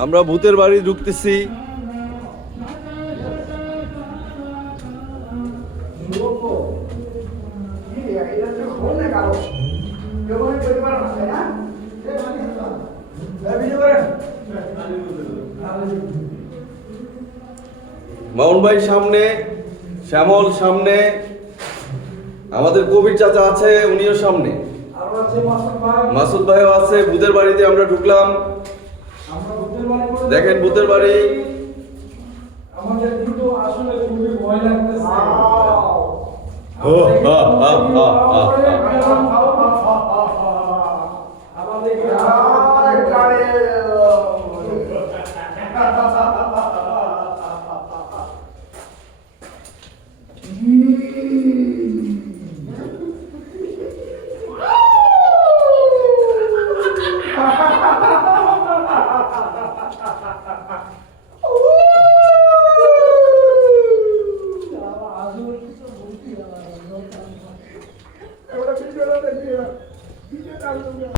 আমরা ভূতের বাড়ি ঢুকতেছি। মামুন ভাই সামনে, শ্যামল সামনে, আমাদের কবির চাচা আছে, উনিও সামনে, মাসুদ ভাইও আছে। ভূতের বাড়িতে আমরা ঢুকলাম। দেখেন ভূতের বাড়ি। আমাদের কিন্তু আসলে খুবই ভয় লাগতেছে।